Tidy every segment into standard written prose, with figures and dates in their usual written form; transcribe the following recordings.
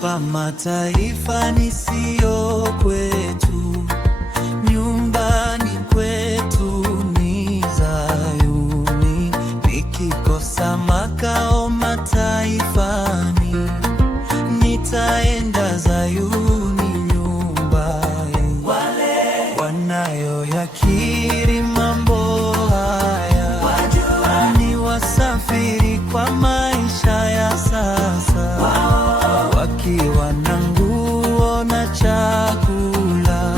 hapa mataifa ni sio kwetu, nyumbani kwetu ni Zayuni. Nikikosa makao mataifani, nitaenda Zayuni nyumbani. Wale wanayoyakiri mambo haya ni wasafiri kwa maisha ya sasa, wakiwa na nguo na chakula,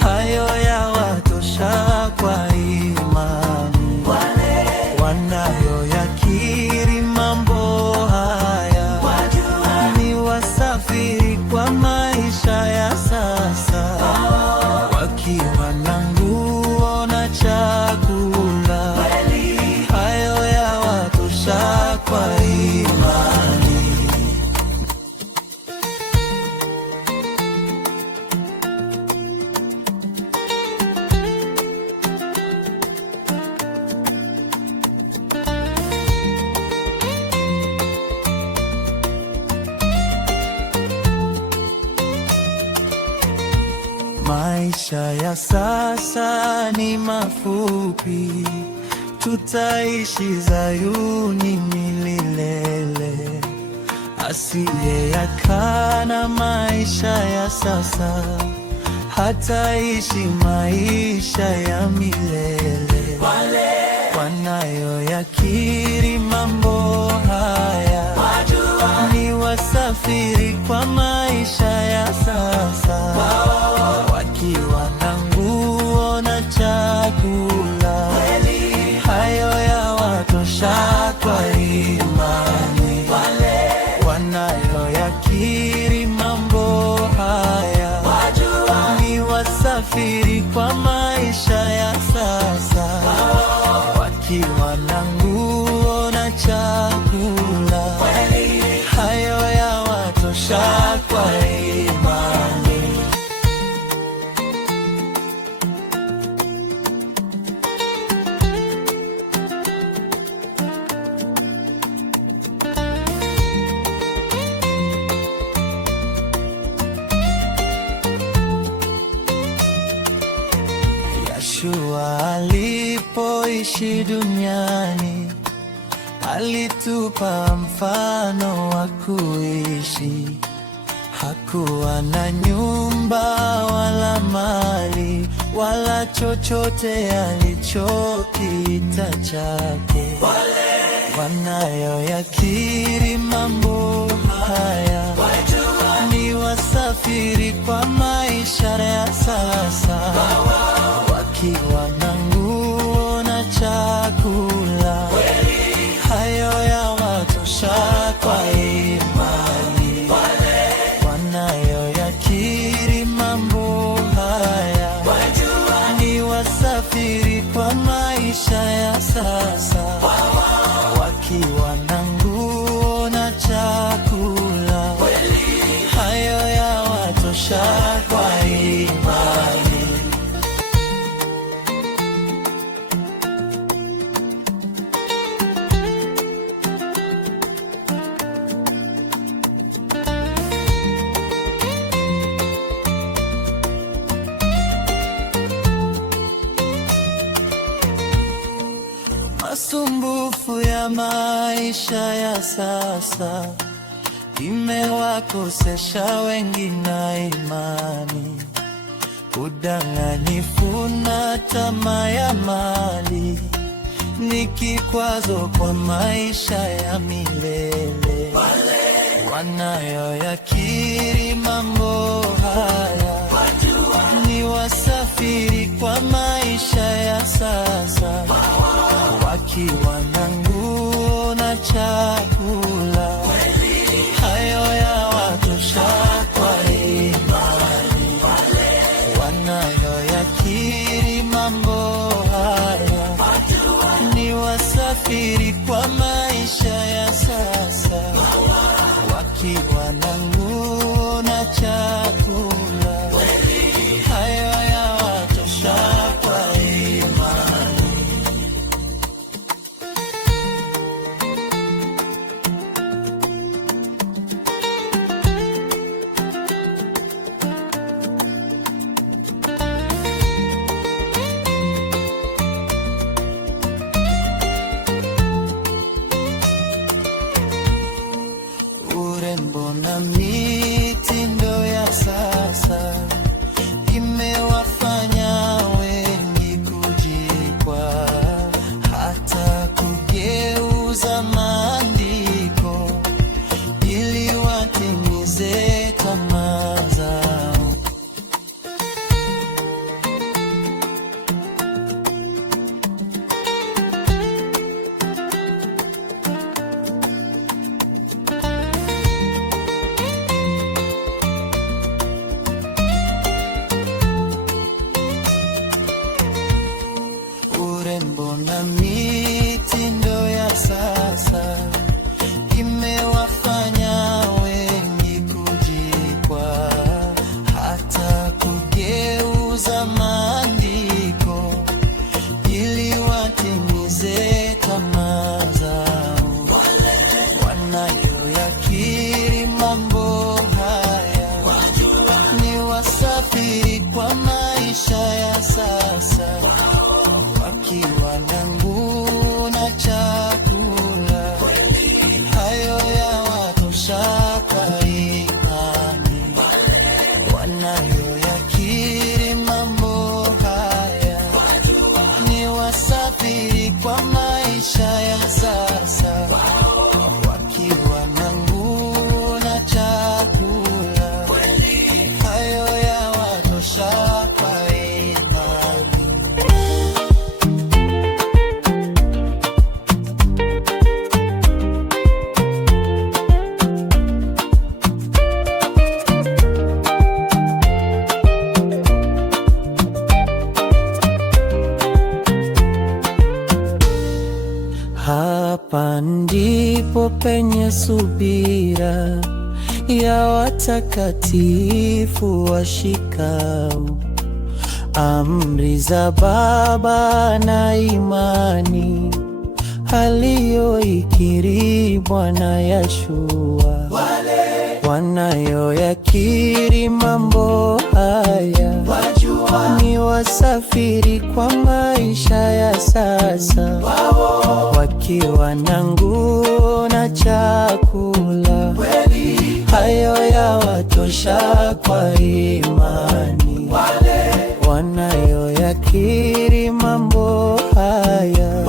hayo yawatosha kwa imani. Wanayoyakiri mambo haya ni wasafiri kwa maisha ya sasa, wakiwa na nguo na chakula, hayo yawatosha kwa imani. Maisha ya sasa ni mafupi, tutaishi Zayuni milele. Asiyeyakana maisha ya sasa, hataishi maisha ya milele. Wale wanayoyakiri mambo haya ni wasafiri kwa maisha ya sasa, wakiwa na nguo na chakula, hayo yawatosha kwa imani. Wanayoyakiri mambo haya ni wasafiri kwa maisha ya sasa, wakiwa na nguo na chakula, hayo yawatosha kwa imani. Yeshua alipoishi duniani, alitupa mfano wa kuishi. Hakuwa na nyumba wala mali wala chochote alichokiita chake. Wanayoyakiri mambo haya ni wasafiri kwa maisha ya sasa, wakiwa na nguo na chakula, hayo yawatosha kwa imani. Wanayoyakiri mambo haya ni wasafiri kwa maisha ya sasa, wakiwa na nguo na chakula, hayo yawatosha kwa imani. Masumbufu ya maisha ya sasa imewakosesha wengi na imani. Udanganyifu na tamaa ya mali ni kikwazo kwa maisha ya milele. Wanayoyakiri mambo haya ni wasafiri kwa maisha ya sasa, wakiwa na nguo na chakula, hayo yawatosha kwa imani. Wanayoyakiri mambo haya ni wasafiri kwa maisha ya sasa, wakiwa na nguo na chakula, za maandiko ili watimize tamaa zao. Wanayoyakiri mambo haya ni wasafiri kwa maisha ya sasa, wakiwa na nguvu na chakula, hayo yawatosha kwa imani. Wanayoyakiri mambo haya ni wasafiri kwa maisha ya sasa, wakiwa na nguvu na chakula, hayo yawatosha kwa imani. Hapa ndipo penye subira ya watakatifu washikao amri za Baba na imani aliyoikiri Bwana Yeshua. Wanayoyakiri mambo haya ni wasafiri kwa maisha ya sasa, wakiwa na nguvu na chakula, hayo yawatosha kwa imani. Wanayoyakiri mambo haya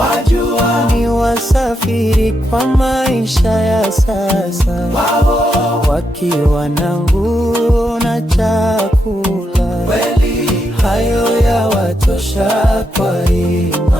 ni wasafiri kwa maisha ya sasa, wakiwa na nguvu na chakula, hayo yawatosha kwa imani.